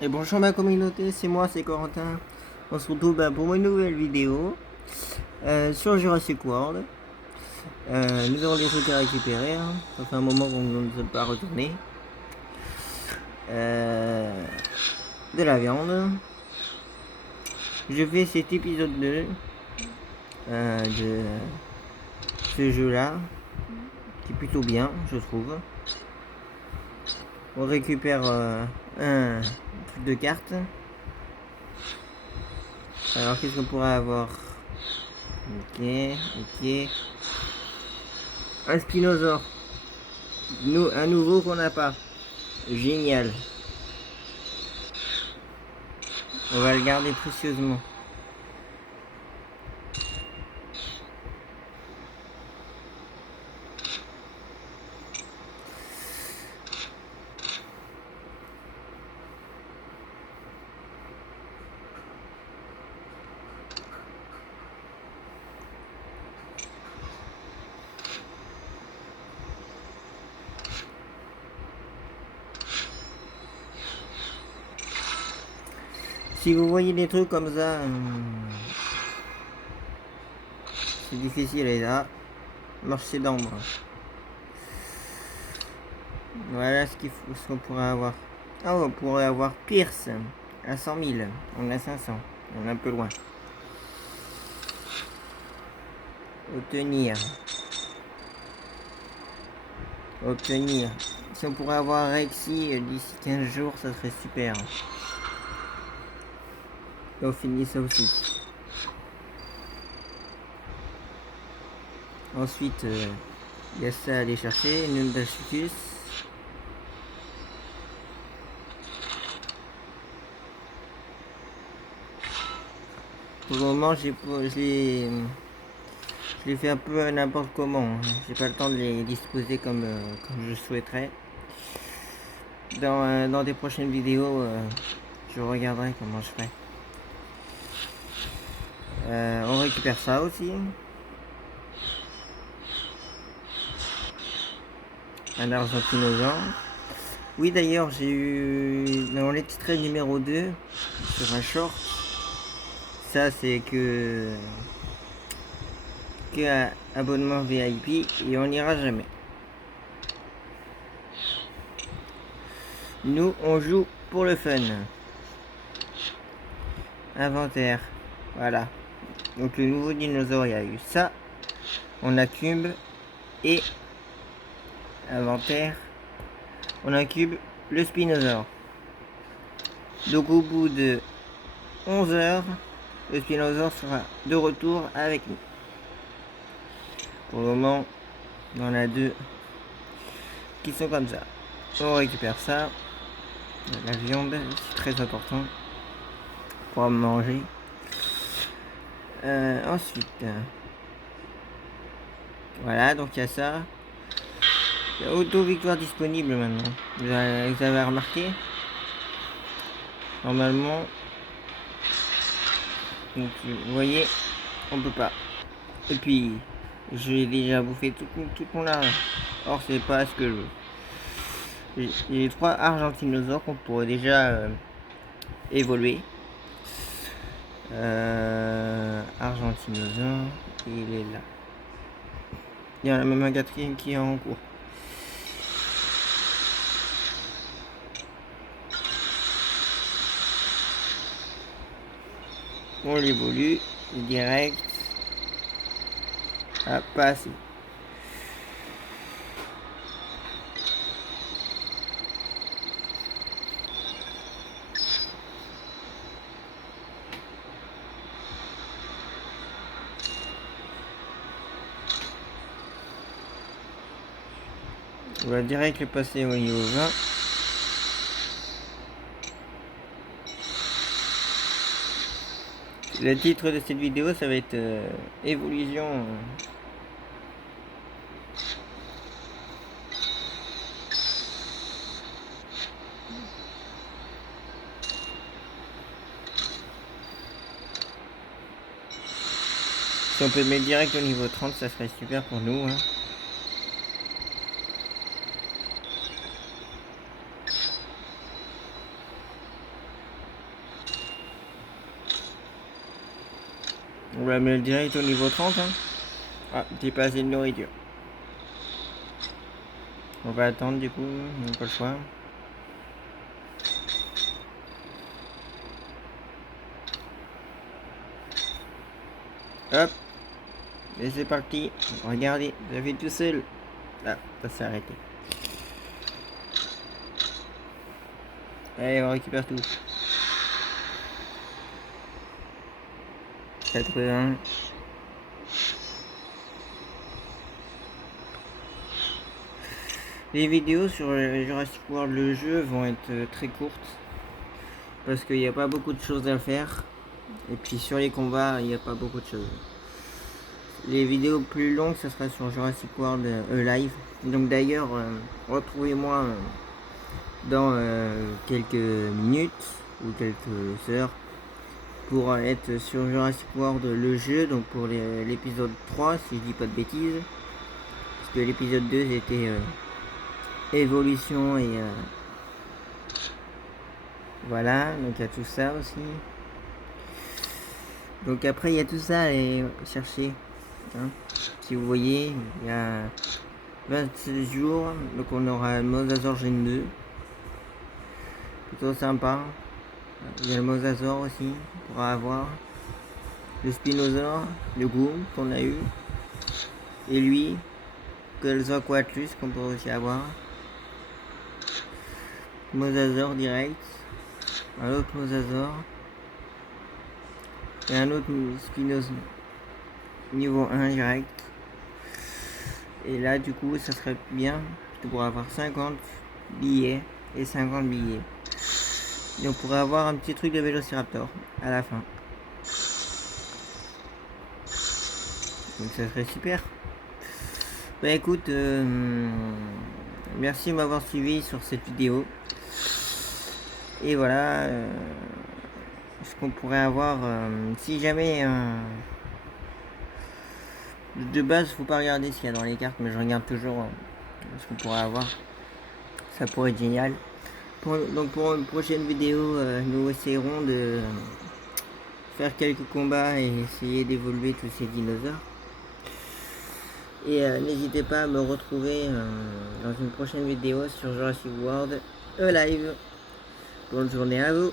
Et bonjour ma communauté, c'est moi, c'est Corentin. On se retrouve pour une nouvelle vidéo sur Jurassic World. Nous avons des trucs à récupérer, hein. Ça fait un moment qu'on ne nous a pas retourné. De la viande. Je fais cet épisode 2 de ce jeu-là, qui est plutôt bien, je trouve. On récupère un truc de carte. Alors qu'est-ce qu'on pourrait avoir? Ok. Un spinosaure. Un nouveau qu'on n'a pas. Génial. On va le garder précieusement. Si vous voyez des trucs comme ça, c'est difficile et là, marcher d'ombre. Voilà ce qu'on pourrait avoir. Ah, on pourrait avoir Pierce à 100 000. On a 500. On est un peu loin. Obtenir. Si on pourrait avoir Rexy d'ici 15 jours, ça serait super. Et on finit ça aussi. Ensuite, il y a ça à aller chercher. Nundachicus. Pour le moment, je l'ai fait un peu n'importe comment. J'ai pas le temps de les disposer comme je souhaiterais. Dans des prochaines vidéos, je regarderai comment je ferai. On récupère ça aussi. Un argentinosaure. Oui, d'ailleurs, j'ai eu dans l'extrait numéro 2 sur un short. Ça, c'est que un abonnement VIP et on n'ira jamais. Nous, on joue pour le fun. Inventaire. Voilà. Donc le nouveau dinosaure, il y a eu ça. On a cube et inventaire. On incube le spinosaure. Donc au bout de 11 heures, le spinosaure sera de retour avec nous. Pour le moment, il y en a deux qui sont comme ça. On récupère ça. La viande, c'est très important pour manger. Ensuite, voilà, donc il y a ça. Il y a auto-victoire disponible maintenant. Vous avez remarqué? Normalement, donc, vous voyez, on peut pas. Et puis, j'ai déjà bouffé tout mon argent. Or, c'est pas ce que je veux. J'ai 3 argentinosaures qu'on pourrait déjà évoluer. Argentinosaure, il est là. Il y en a même un quatrième qui est en cours. On l'évolue direct à passer. On va direct le passer au niveau 20. Le titre de cette vidéo, ça va être évolution. Si on peut le mettre direct au niveau 30, ça serait super pour nous, hein. On va mettre direct au niveau 30. Hein. Ah, t'es pas assez de nourriture. On va attendre du coup, on n'a pas le choix. Hop. Et c'est parti. Regardez, ça fait tout seul. Ah, ça s'est arrêté. Allez, on récupère tout. 80. Les vidéos sur Jurassic World le jeu vont être très courtes parce qu'il n'y a pas beaucoup de choses à faire et puis sur les combats il n'y a pas beaucoup de choses. Les vidéos plus longues ça sera sur Jurassic World Live. Donc d'ailleurs retrouvez-moi dans quelques minutes ou quelques heures pour être sur Jurassic World le jeu, donc pour l'épisode 3 si je dis pas de bêtises, parce que l'épisode 2 c'était évolution et voilà, donc il y a tout ça aussi. Donc après il y a tout ça à aller chercher, hein. Si vous voyez, il y a 26 jours, donc on aura le Mosasaur Gen 2, plutôt sympa. Il y a le Mosasaur aussi, on pourra avoir. Le Spinosaur, le Goom qu'on a eu. Et lui, Quetzalcoatlus qu'on peut aussi avoir. Mosasaur direct. Un autre Mosasaur. Et un autre Spinosaur niveau 1 direct. Et là du coup ça serait bien de pouvoir avoir 50 billets et 50 billets. Et on pourrait avoir un petit truc de Vélociraptor à la fin. Donc ça serait super. Bah écoute, merci de m'avoir suivi sur cette vidéo. Et voilà ce qu'on pourrait avoir si jamais de base faut pas regarder ce qu'il y a dans les cartes, mais je regarde toujours ce qu'on pourrait avoir. Ça pourrait être génial. Donc pour une prochaine vidéo, nous essayerons de faire quelques combats et essayer d'évoluer tous ces dinosaures. Et n'hésitez pas à me retrouver dans une prochaine vidéo sur Jurassic World Live. Bonne journée à vous.